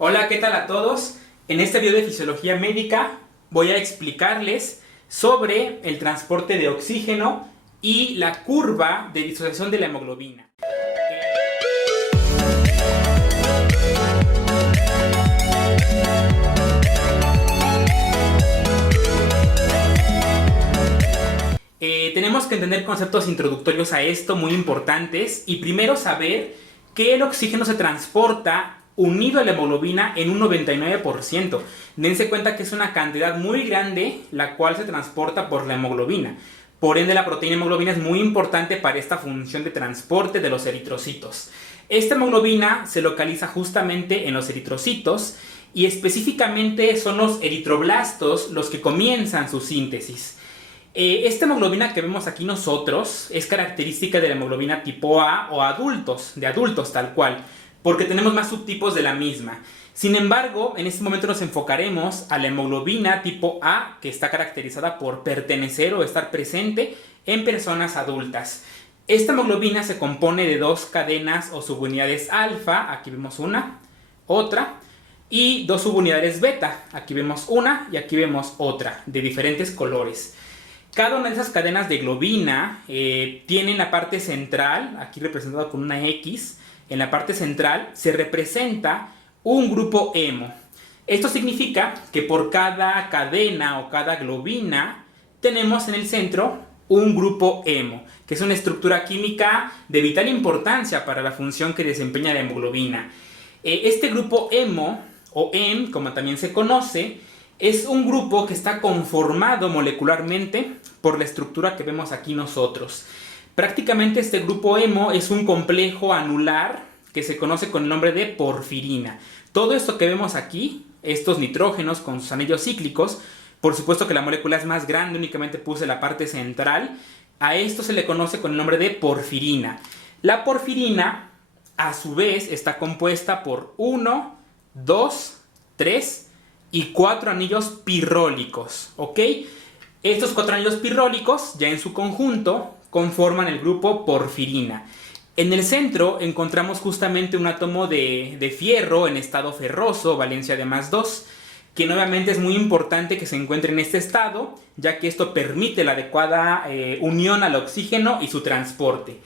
Hola, ¿qué tal a todos? En este video de fisiología médica voy a explicarles sobre el transporte de oxígeno y la curva de disociación de la hemoglobina. Tenemos que entender conceptos introductorios a esto muy importantes y primero saber que el oxígeno se transporta unido a la hemoglobina en un 99%. Dense cuenta que es una cantidad muy grande la cual se transporta por la hemoglobina. Por ende, la proteína hemoglobina es muy importante para esta función de transporte de los eritrocitos. Esta hemoglobina se localiza justamente en los eritrocitos y específicamente son los eritroblastos los que comienzan su síntesis. Esta hemoglobina que vemos aquí nosotros es característica de la hemoglobina tipo A o de adultos tal cual, porque tenemos más subtipos de la misma. Sin embargo, en este momento nos enfocaremos a la hemoglobina tipo A, que está caracterizada por pertenecer o estar presente en personas adultas. Esta hemoglobina se compone de dos cadenas o subunidades alfa, aquí vemos una, otra, y dos subunidades beta, aquí vemos una y aquí vemos otra, de diferentes colores. Cada una de esas cadenas de globina tiene en la parte central, aquí representada con una X, en la parte central se representa un grupo hemo. Esto significa que por cada cadena o cada globina tenemos en el centro un grupo hemo, que es una estructura química de vital importancia para la función que desempeña la hemoglobina. Este grupo hemo, o hem, como también se conoce, es un grupo que está conformado molecularmente por la estructura que vemos aquí nosotros. Prácticamente este grupo hemo es un complejo anular que se conoce con el nombre de porfirina. Todo esto que vemos aquí, estos nitrógenos con sus anillos cíclicos, por supuesto que la molécula es más grande, únicamente puse la parte central, a esto se le conoce con el nombre de porfirina. La porfirina, a su vez, está compuesta por 1, 2, 3 y 4 anillos pirrólicos, ¿ok? Estos 4 anillos pirrólicos, ya en su conjunto, conforman el grupo porfirina. En el centro encontramos justamente un átomo de fierro en estado ferroso, valencia de +2, que nuevamente es muy importante que se encuentre en este estado, ya que esto permite la adecuada unión al oxígeno y su transporte.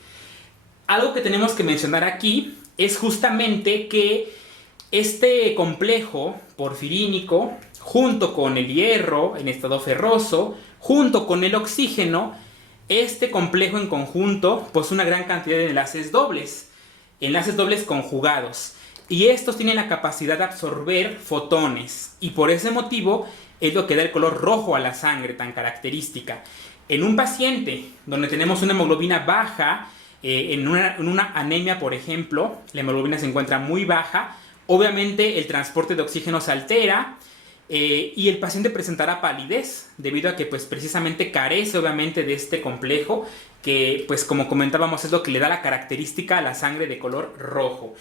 Algo que tenemos que mencionar aquí es justamente que este complejo porfirínico, junto con el hierro en estado ferroso, junto con el oxígeno, este complejo en conjunto posee una gran cantidad de enlaces dobles conjugados. Y estos tienen la capacidad de absorber fotones. Y por ese motivo es lo que da el color rojo a la sangre tan característica. En un paciente donde tenemos una hemoglobina baja, en una anemia por ejemplo, la hemoglobina se encuentra muy baja, obviamente el transporte de oxígeno se altera y el paciente presentará palidez debido a que pues, precisamente carece obviamente de este complejo que pues como comentábamos es lo que le da la característica a la sangre de color rojo.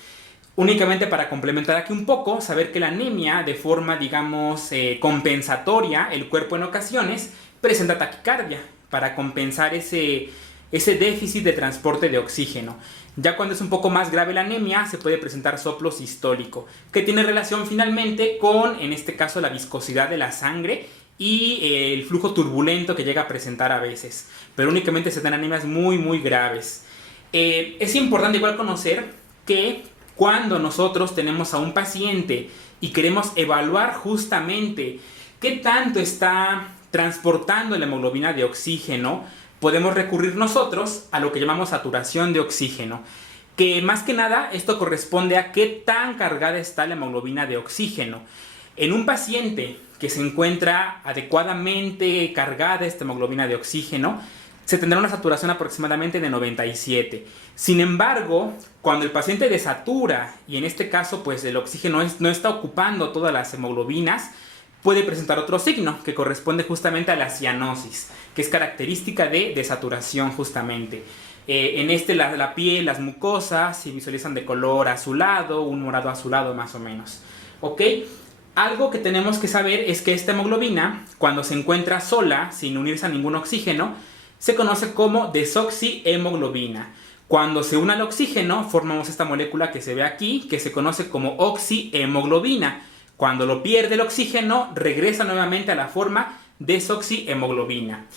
Únicamente para complementar aquí un poco, saber que la anemia de forma digamos compensatoria, el cuerpo en ocasiones presenta taquicardia para compensar ese déficit de transporte de oxígeno. Ya cuando es un poco más grave la anemia, se puede presentar soplo sistólico, que tiene relación finalmente con, en este caso, la viscosidad de la sangre y el flujo turbulento que llega a presentar a veces. Pero únicamente se dan anemias muy, muy graves. Es importante igual conocer que cuando nosotros tenemos a un paciente y queremos evaluar justamente qué tanto está transportando la hemoglobina de oxígeno, podemos recurrir nosotros a lo que llamamos saturación de oxígeno, que más que nada esto corresponde a qué tan cargada está la hemoglobina de oxígeno. En un paciente que se encuentra adecuadamente cargada esta hemoglobina de oxígeno, se tendrá una saturación aproximadamente de 97. Sin embargo, cuando el paciente desatura, y en este caso pues el oxígeno no está ocupando todas las hemoglobinas, puede presentar otro signo que corresponde justamente a la cianosis, que es característica de desaturación justamente. En este la piel, las mucosas se visualizan de color azulado, un morado azulado más o menos. ¿Ok? Algo que tenemos que saber es que esta hemoglobina, cuando se encuentra sola, sin unirse a ningún oxígeno, se conoce como desoxihemoglobina. Cuando se une al oxígeno, formamos esta molécula que se ve aquí, que se conoce como oxihemoglobina. Cuando lo pierde el oxígeno, regresa nuevamente a la forma desoxihemoglobina.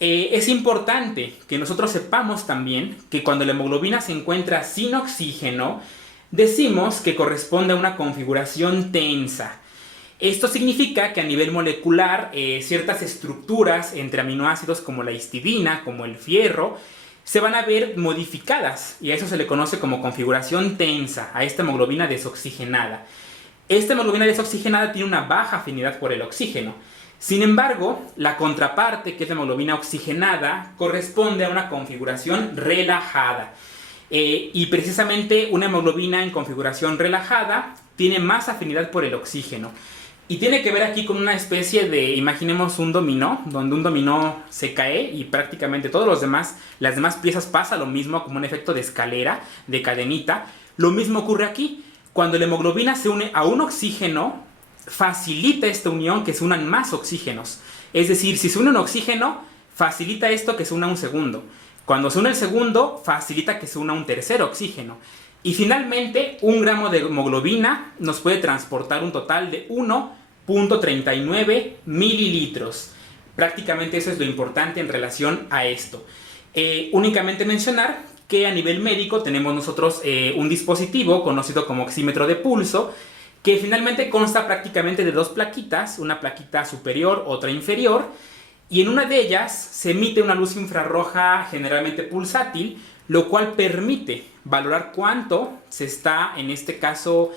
Es importante que nosotros sepamos también que cuando la hemoglobina se encuentra sin oxígeno, decimos que corresponde a una configuración tensa. Esto significa que a nivel molecular ciertas estructuras entre aminoácidos como la histidina, como el fierro, se van a ver modificadas y a eso se le conoce como configuración tensa, a esta hemoglobina desoxigenada. Esta hemoglobina desoxigenada tiene una baja afinidad por el oxígeno. Sin embargo, la contraparte, que es la hemoglobina oxigenada, corresponde a una configuración relajada. Y precisamente una hemoglobina en configuración relajada tiene más afinidad por el oxígeno. Y tiene que ver aquí con una especie de, imaginemos un dominó, donde un dominó se cae y prácticamente las demás piezas pasa lo mismo, como un efecto de escalera, de cadenita. Lo mismo ocurre aquí. Cuando la hemoglobina se une a un oxígeno, facilita esta unión que se unan más oxígenos. Es decir, si se une un oxígeno, facilita esto que se una un segundo. Cuando se une el segundo, facilita que se una un tercer oxígeno. Y finalmente, 1 gramo de hemoglobina nos puede transportar un total de 1,39 mililitros. Prácticamente eso es lo importante en relación a esto. Únicamente mencionar que a nivel médico tenemos nosotros un dispositivo conocido como oxímetro de pulso, que finalmente consta prácticamente de 2 plaquitas, una plaquita superior, otra inferior, y en una de ellas se emite una luz infrarroja generalmente pulsátil, lo cual permite valorar cuánto se está, en este caso,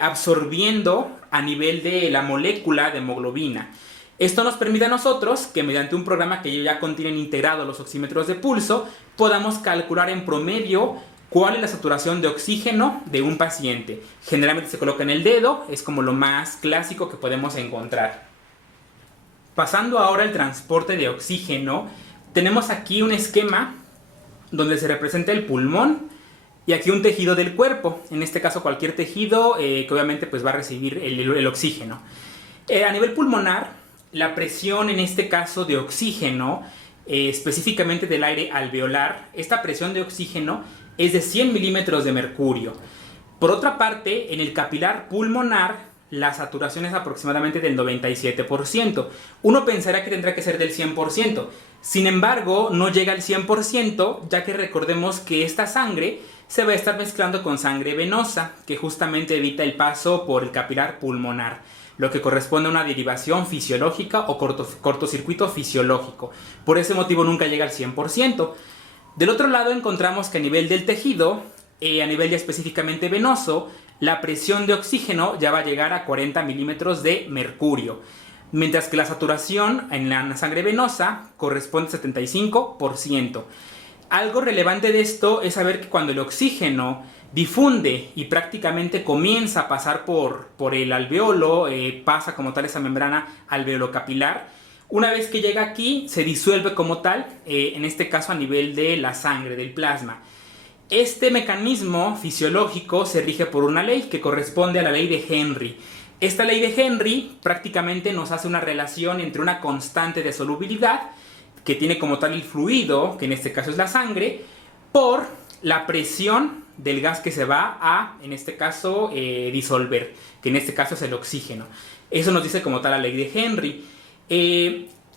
absorbiendo a nivel de la molécula de hemoglobina. Esto nos permite a nosotros que mediante un programa que ya contienen integrado los oxímetros de pulso, podamos calcular en promedio cuál es la saturación de oxígeno de un paciente. Generalmente se coloca en el dedo, es como lo más clásico que podemos encontrar. Pasando ahora al transporte de oxígeno, tenemos aquí un esquema donde se representa el pulmón y aquí un tejido del cuerpo, en este caso cualquier tejido que obviamente pues va a recibir el oxígeno. A nivel pulmonar, la presión en este caso de oxígeno, específicamente del aire alveolar, esta presión de oxígeno es de 100 milímetros de mercurio. Por otra parte, en el capilar pulmonar, la saturación es aproximadamente del 97%. Uno pensará que tendrá que ser del 100%. Sin embargo, no llega al 100%, ya que recordemos que esta sangre se va a estar mezclando con sangre venosa, que justamente evita el paso por el capilar pulmonar, lo que corresponde a una derivación fisiológica o cortocircuito fisiológico. Por ese motivo nunca llega al 100%. Del otro lado encontramos que a nivel del tejido, a nivel ya específicamente venoso, la presión de oxígeno ya va a llegar a 40 milímetros de mercurio, mientras que la saturación en la sangre venosa corresponde al 75%. Algo relevante de esto es saber que cuando el oxígeno difunde y prácticamente comienza a pasar por el alveolo, pasa como tal esa membrana alveolocapilar, una vez que llega aquí se disuelve como tal, en este caso a nivel de la sangre, del plasma. Este mecanismo fisiológico se rige por una ley que corresponde a la ley de Henry. Esta ley de Henry prácticamente nos hace una relación entre una constante de solubilidad, que tiene como tal el fluido, que en este caso es la sangre, por la presión del gas que se va a, en este caso, disolver, que en este caso es el oxígeno. Eso nos dice como tal la ley de Henry.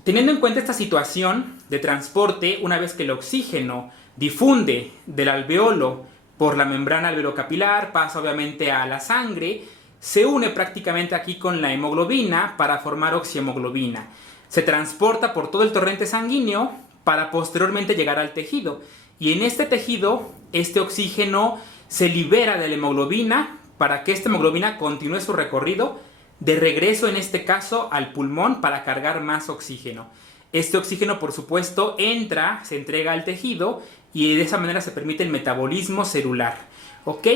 Teniendo en cuenta esta situación de transporte, una vez que el oxígeno difunde del alveolo por la membrana alveolocapilar, pasa obviamente a la sangre, se une prácticamente aquí con la hemoglobina para formar oxihemoglobina. Se transporta por todo el torrente sanguíneo para posteriormente llegar al tejido. Y en este tejido, este oxígeno se libera de la hemoglobina para que esta hemoglobina continúe su recorrido de regreso, en este caso, al pulmón para cargar más oxígeno. Este oxígeno, por supuesto, entra, se entrega al tejido y de esa manera se permite el metabolismo celular. ¿Ok?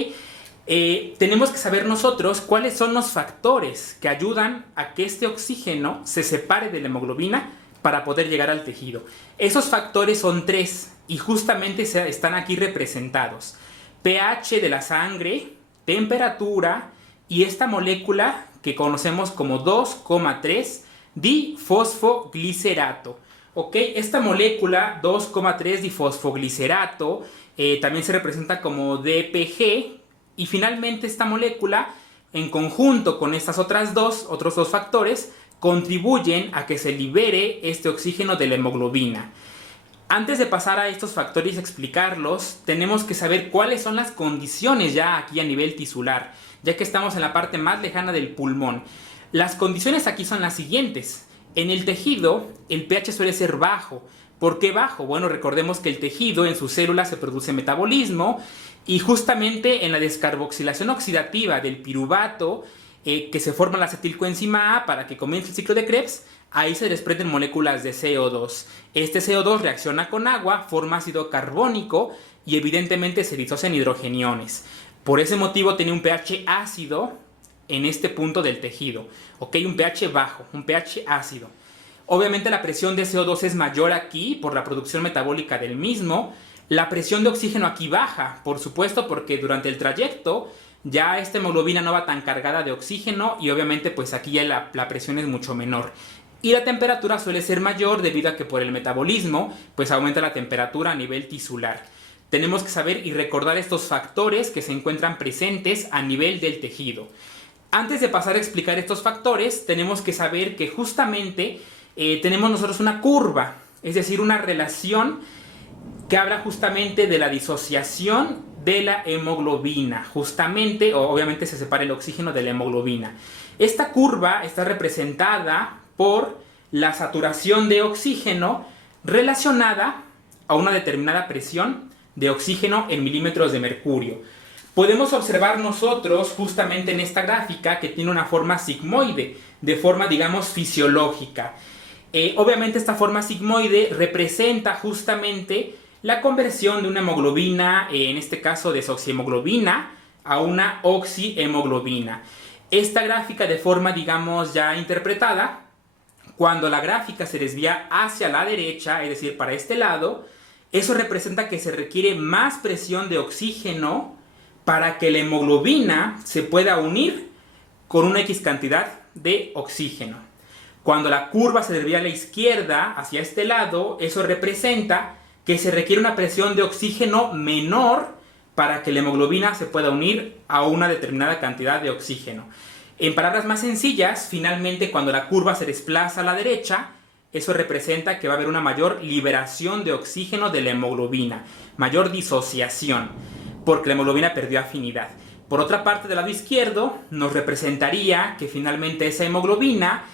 Tenemos que saber nosotros cuáles son los factores que ayudan a que este oxígeno se separe de la hemoglobina para poder llegar al tejido. Esos factores son 3 y justamente están aquí representados: pH de la sangre, temperatura y esta molécula que conocemos como 2,3 difosfoglicerato. Ok, esta molécula 2,3-difosfoglicerato también se representa como DPG, y finalmente esta molécula, en conjunto con estas otros dos factores, contribuyen a que se libere este oxígeno de la hemoglobina. Antes de pasar a estos factores y explicarlos, tenemos que saber cuáles son las condiciones ya aquí a nivel tisular, ya que estamos en la parte más lejana del pulmón. Las condiciones aquí son las siguientes. En el tejido, el pH suele ser bajo. ¿Por qué bajo? Bueno, recordemos que el tejido en sus células se produce metabolismo, y justamente en la descarboxilación oxidativa del piruvato, que se forma la acetilcoenzima A para que comience el ciclo de Krebs, ahí se desprenden moléculas de CO2. Este CO2 reacciona con agua, forma ácido carbónico y evidentemente se disocia en hidrogeniones. Por ese motivo tiene un pH ácido en este punto del tejido. Ok, un pH bajo, un pH ácido. Obviamente la presión de CO2 es mayor aquí por la producción metabólica del mismo. La presión de oxígeno aquí baja, por supuesto, porque durante el trayecto ya esta hemoglobina no va tan cargada de oxígeno, y obviamente pues aquí ya la presión es mucho menor. Y la temperatura suele ser mayor debido a que por el metabolismo pues aumenta la temperatura a nivel tisular. Tenemos que saber y recordar estos factores que se encuentran presentes a nivel del tejido. Antes de pasar a explicar estos factores, tenemos que saber que justamente tenemos nosotros una curva, es decir, una relación que habla justamente de la disociación de la hemoglobina. Justamente, obviamente se separa el oxígeno de la hemoglobina. Esta curva está representada por la saturación de oxígeno relacionada a una determinada presión de oxígeno en milímetros de mercurio. Podemos observar nosotros justamente en esta gráfica que tiene una forma sigmoide, de forma digamos fisiológica. Obviamente esta forma sigmoide representa justamente la conversión de una hemoglobina, en este caso desoxihemoglobina, a una oxihemoglobina. Esta gráfica de forma digamos ya interpretada, cuando la gráfica se desvía hacia la derecha, es decir, para este lado, eso representa que se requiere más presión de oxígeno para que la hemoglobina se pueda unir con una X cantidad de oxígeno. Cuando la curva se desvía a la izquierda, hacia este lado, eso representa que se requiere una presión de oxígeno menor para que la hemoglobina se pueda unir a una determinada cantidad de oxígeno. En palabras más sencillas, finalmente cuando la curva se desplaza a la derecha, eso representa que va a haber una mayor liberación de oxígeno de la hemoglobina, mayor disociación, porque la hemoglobina perdió afinidad. Por otra parte, del lado izquierdo, nos representaría que finalmente esa hemoglobina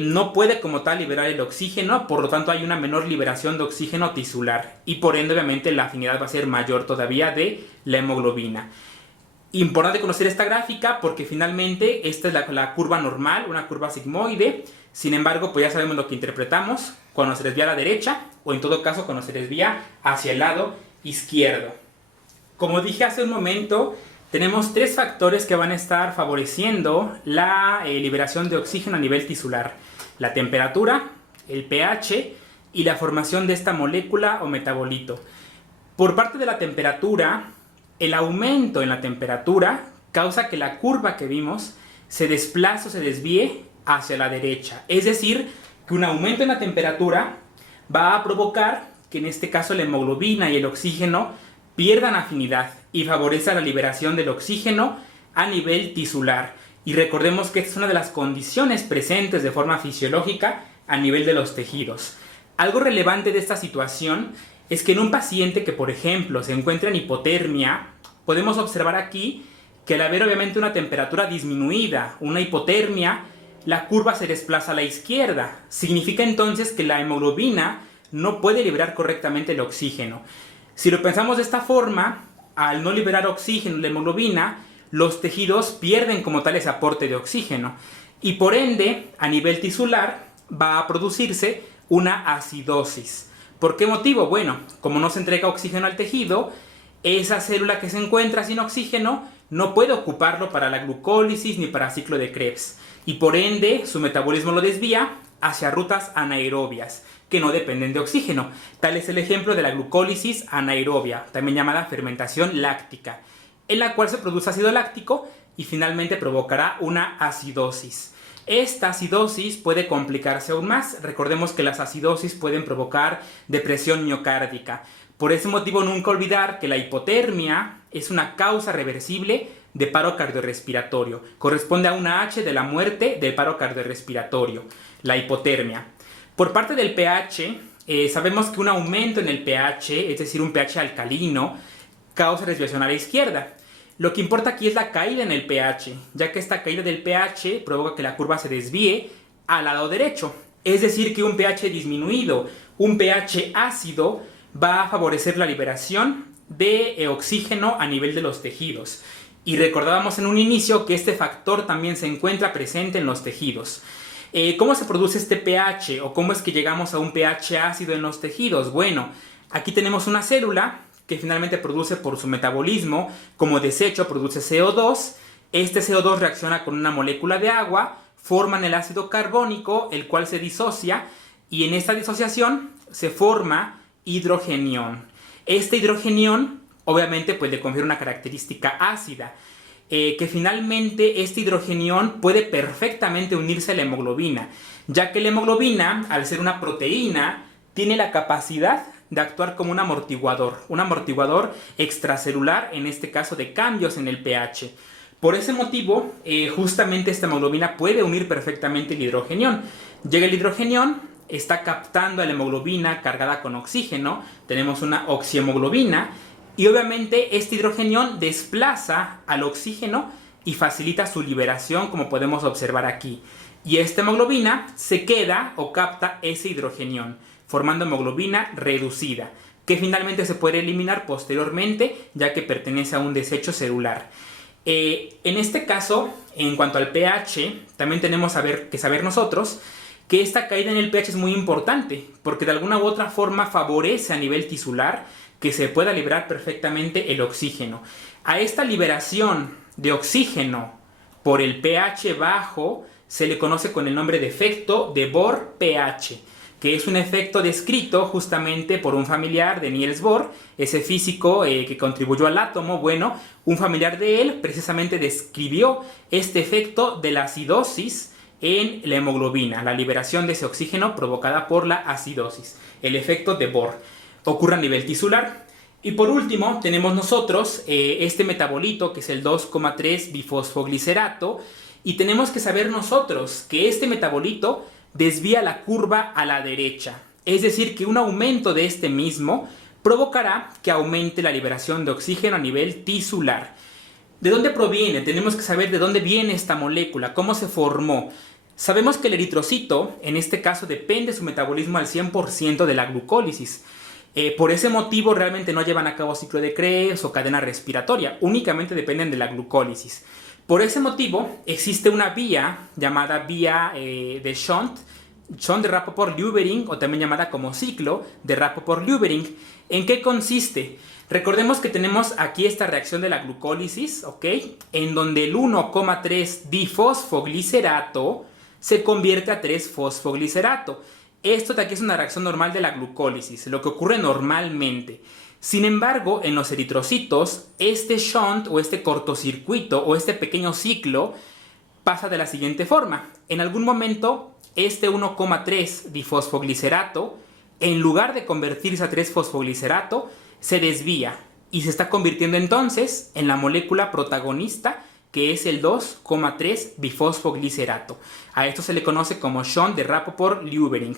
no puede como tal liberar el oxígeno, por lo tanto hay una menor liberación de oxígeno tisular, y por ende obviamente la afinidad va a ser mayor todavía de la hemoglobina. Importante conocer esta gráfica porque finalmente esta es la curva normal, una curva sigmoide. Sin embargo, pues ya sabemos lo que interpretamos cuando se desvía a la derecha, o en todo caso cuando se desvía hacia el lado izquierdo. Como dije hace un momento, tenemos tres factores que van a estar favoreciendo la liberación de oxígeno a nivel tisular: la temperatura, el pH y la formación de esta molécula o metabolito. Por parte de la temperatura, el aumento en la temperatura causa que la curva que vimos se desplace o se desvíe hacia la derecha. Es decir, que un aumento en la temperatura va a provocar que en este caso la hemoglobina y el oxígeno pierdan afinidad y favorece la liberación del oxígeno a nivel tisular. Y recordemos que esta es una de las condiciones presentes de forma fisiológica a nivel de los tejidos. Algo relevante de esta situación es que en un paciente que, por ejemplo, se encuentra en hipotermia, podemos observar aquí que al haber obviamente una temperatura disminuida, una hipotermia, la curva se desplaza a la izquierda. Significa entonces que la hemoglobina no puede liberar correctamente el oxígeno. Si lo pensamos de esta forma, al no liberar oxígeno la hemoglobina, los tejidos pierden como tal ese aporte de oxígeno, y por ende, a nivel tisular, va a producirse una acidosis. ¿Por qué motivo? Bueno, como no se entrega oxígeno al tejido, esa célula que se encuentra sin oxígeno no puede ocuparlo para la glucólisis ni para ciclo de Krebs, y por ende su metabolismo lo desvía hacia rutas anaerobias que no dependen de oxígeno. Tal es el ejemplo de la glucólisis anaerobia, también llamada fermentación láctica, en la cual se produce ácido láctico y finalmente provocará una acidosis. Esta acidosis puede complicarse aún más. Recordemos que las acidosis pueden provocar depresión miocárdica. Por ese motivo, nunca olvidar que la hipotermia es una causa reversible de paro cardiorrespiratorio. Corresponde a una H de la muerte del paro cardiorrespiratorio, la hipotermia. Por parte del pH, sabemos que un aumento en el pH, es decir, un pH alcalino, causa desviación a la izquierda. Lo que importa aquí es la caída en el pH, ya que esta caída del pH provoca que la curva se desvíe al lado derecho. Es decir, que un pH disminuido, un pH ácido, va a favorecer la liberación de oxígeno a nivel de los tejidos. Y recordábamos en un inicio que este factor también se encuentra presente en los tejidos. ¿Cómo se produce este pH o cómo es que llegamos a un pH ácido en los tejidos? Bueno, aquí tenemos una célula que finalmente produce por su metabolismo, como desecho, produce CO2. Este CO2 reacciona con una molécula de agua, forman el ácido carbónico, el cual se disocia, y en esta disociación se forma hidrogenión. Este hidrogenión, obviamente, pues le confiere una característica ácida, que finalmente este hidrogenión puede perfectamente unirse a la hemoglobina, ya que la hemoglobina, al ser una proteína, tiene la capacidad de actuar como un amortiguador extracelular, en este caso de cambios en el pH. Por ese motivo, justamente esta hemoglobina puede unir perfectamente el hidrogenión. Llega el hidrogenión, está captando a la hemoglobina cargada con oxígeno, tenemos una oxihemoglobina, y obviamente este hidrogenión desplaza al oxígeno y facilita su liberación, como podemos observar aquí. Y esta hemoglobina se queda o capta ese hidrogenión, formando hemoglobina reducida, que finalmente se puede eliminar posteriormente, ya que pertenece a un desecho celular. En este caso, en cuanto al pH, también tenemos que saber nosotros que esta caída en el pH es muy importante, porque de alguna u otra forma favorece a nivel tisular que se pueda liberar perfectamente el oxígeno. A esta liberación de oxígeno por el pH bajo se le conoce con el nombre de efecto de Bohr-pH, que es un efecto descrito justamente por un familiar de Niels Bohr, ese físico que contribuyó al átomo. Bueno, un familiar de él precisamente describió este efecto de la acidosis en la hemoglobina, la liberación de ese oxígeno provocada por la acidosis, el efecto de Bohr. Ocurre a nivel tisular. Y por último tenemos nosotros este metabolito que es el 2,3 bifosfoglicerato, y tenemos que saber nosotros que este metabolito desvía la curva a la derecha, es decir, que un aumento de este mismo provocará que aumente la liberación de oxígeno a nivel tisular. ¿De dónde proviene? Tenemos que saber de dónde viene esta molécula, cómo se formó. Sabemos que el eritrocito, en este caso, depende su metabolismo al 100% de la glucólisis. Por ese motivo realmente no llevan a cabo ciclo de Krebs o cadena respiratoria, únicamente dependen de la glucólisis. Por ese motivo existe una vía llamada vía de Shont de Rapoport-Levering, o también llamada como ciclo de Rapoport-Levering. ¿En qué consiste? Recordemos que tenemos aquí esta reacción de la glucólisis, ¿ok? En donde el 1,3 difosfoglicerato se convierte a 3-fosfoglicerato. Esto de aquí es una reacción normal de la glucólisis, lo que ocurre normalmente. Sin embargo, en los eritrocitos, este shunt o este cortocircuito o este pequeño ciclo pasa de la siguiente forma. En algún momento, este 1,3 difosfoglicerato, en lugar de convertirse a 3-fosfoglicerato, se desvía y se está convirtiendo entonces en la molécula protagonista, que es el 2,3 bifosfoglicerato. A esto se le conoce como shunt de Rapoport-Levering.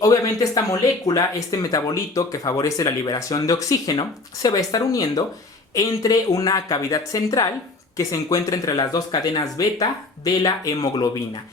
Obviamente esta molécula, este metabolito que favorece la liberación de oxígeno, se va a estar uniendo entre una cavidad central que se encuentra entre las dos cadenas beta de la hemoglobina.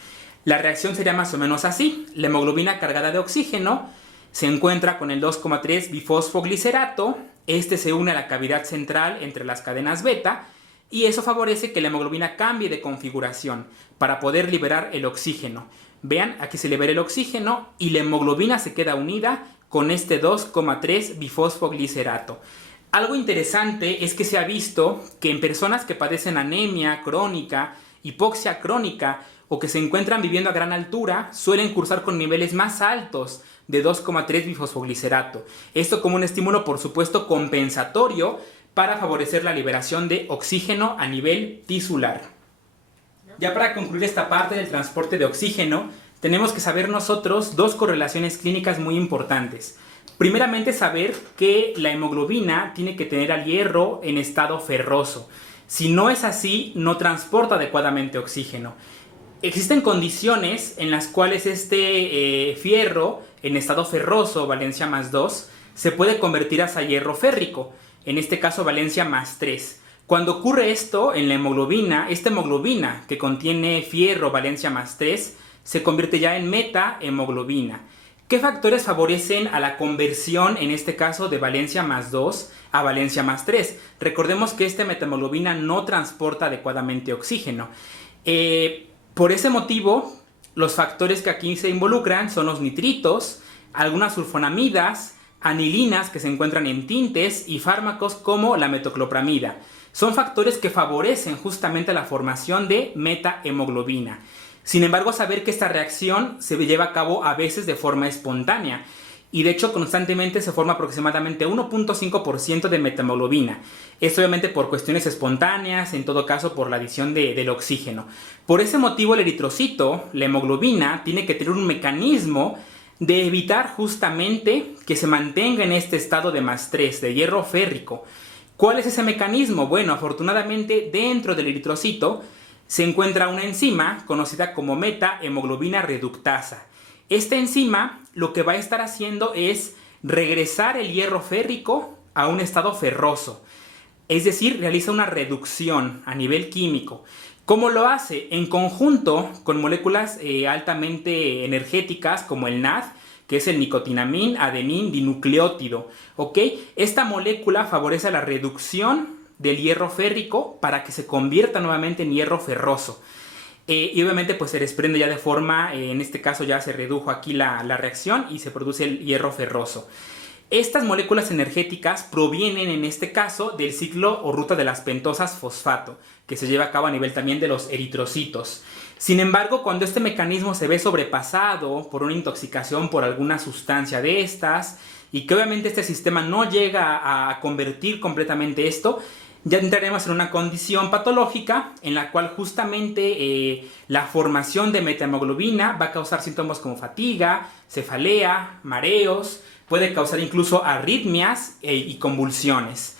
La reacción sería más o menos así. La hemoglobina cargada de oxígeno se encuentra con el 2,3 bifosfoglicerato. Este se une a la cavidad central entre las cadenas beta, y eso favorece que la hemoglobina cambie de configuración para poder liberar el oxígeno. Vean, aquí se libera el oxígeno y la hemoglobina se queda unida con este 2,3 bifosfoglicerato. Algo interesante es que se ha visto que en personas que padecen anemia crónica, hipoxia crónica o que se encuentran viviendo a gran altura, suelen cursar con niveles más altos de 2,3 bifosfoglicerato. Esto como un estímulo, por supuesto, compensatorio para favorecer la liberación de oxígeno a nivel tisular. ya para concluir esta parte del transporte de oxígeno, tenemos que saber nosotros dos correlaciones clínicas muy importantes. Primeramente, saber que la hemoglobina tiene que tener al hierro en estado ferroso. Si no es así, no transporta adecuadamente oxígeno. Existen condiciones en las cuales este fierro en estado ferroso, valencia +2, se puede convertir hacia hierro férrico, en este caso valencia +3. Cuando ocurre esto en la hemoglobina, esta hemoglobina que contiene fierro valencia +3 se convierte ya en metahemoglobina. ¿Qué factores favorecen a la conversión, en este caso, de valencia +2 a valencia +3? Recordemos que esta metahemoglobina no transporta adecuadamente oxígeno. Por ese motivo, los factores que aquí se involucran son los nitritos, algunas sulfonamidas, anilinas que se encuentran en tintes y fármacos como la metoclopramida. Son factores que favorecen justamente la formación de metahemoglobina. Sin embargo, saber que esta reacción se lleva a cabo a veces de forma espontánea y de hecho constantemente se forma aproximadamente 1.5% de metahemoglobina. Esto obviamente por cuestiones espontáneas, en todo caso por la adición del oxígeno. Por ese motivo el eritrocito, la hemoglobina, tiene que tener un mecanismo de evitar justamente que se mantenga en este estado de +3, de hierro férrico. ¿Cuál es ese mecanismo? Bueno, afortunadamente dentro del eritrocito se encuentra una enzima conocida como metahemoglobina reductasa. Esta enzima lo que va a estar haciendo es regresar el hierro férrico a un estado ferroso. Es decir, realiza una reducción a nivel químico. ¿Cómo lo hace? En conjunto con moléculas altamente energéticas como el NAD, que es el nicotinamín adenín dinucleótido. ¿Ok? Esta molécula favorece la reducción del hierro férrico para que se convierta nuevamente en hierro ferroso. Y obviamente pues se desprende ya de forma, en este caso ya se redujo aquí la reacción y se produce el hierro ferroso. Estas moléculas energéticas provienen en este caso del ciclo o ruta de las pentosas fosfato, que se lleva a cabo a nivel también de los eritrocitos. Sin embargo, cuando este mecanismo se ve sobrepasado por una intoxicación por alguna sustancia de estas, y que obviamente este sistema no llega a convertir completamente esto, ya entraremos en una condición patológica en la cual justamente la formación de metahemoglobina va a causar síntomas como fatiga, cefalea, mareos, puede causar incluso arritmias y convulsiones.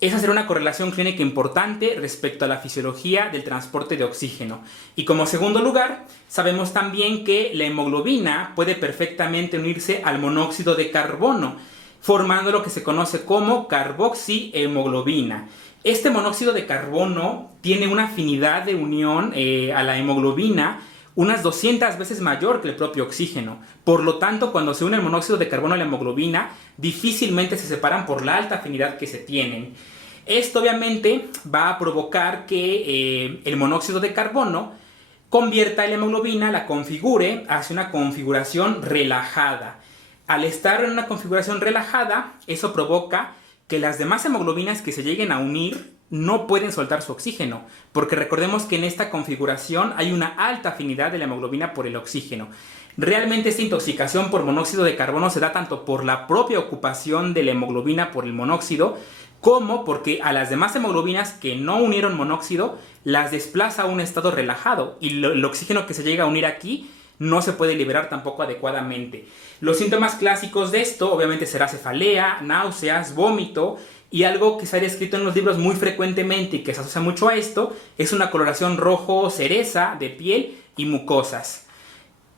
Esa será una correlación clínica importante respecto a la fisiología del transporte de oxígeno. Y como segundo lugar, sabemos también que la hemoglobina puede perfectamente unirse al monóxido de carbono, formando lo que se conoce como carboxihemoglobina. Este monóxido de carbono tiene una afinidad de unión a la hemoglobina unas 200 veces mayor que el propio oxígeno. Por lo tanto, cuando se une el monóxido de carbono a la hemoglobina, difícilmente se separan por la alta afinidad que se tienen. Esto obviamente va a provocar que el monóxido de carbono convierta la hemoglobina, la configure hacia una configuración relajada. Al estar en una configuración relajada, eso provoca que las demás hemoglobinas que se lleguen a unir no pueden soltar su oxígeno, porque recordemos que en esta configuración hay una alta afinidad de la hemoglobina por el oxígeno. Realmente esta intoxicación por monóxido de carbono se da tanto por la propia ocupación de la hemoglobina por el monóxido, como porque a las demás hemoglobinas que no unieron monóxido las desplaza a un estado relajado y el oxígeno que se llega a unir aquí no se puede liberar tampoco adecuadamente. Los síntomas clásicos de esto obviamente será cefalea, náuseas, vómito, y algo que se ha descrito en los libros muy frecuentemente y que se asocia mucho a esto es una coloración rojo cereza de piel y mucosas.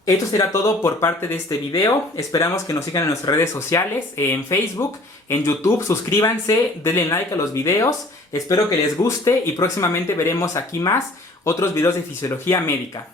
Esto será todo por parte de este video. Esperamos que nos sigan en nuestras redes sociales, en Facebook, en YouTube. Suscríbanse, denle like a los videos. Espero que les guste y próximamente veremos aquí más otros videos de fisiología médica.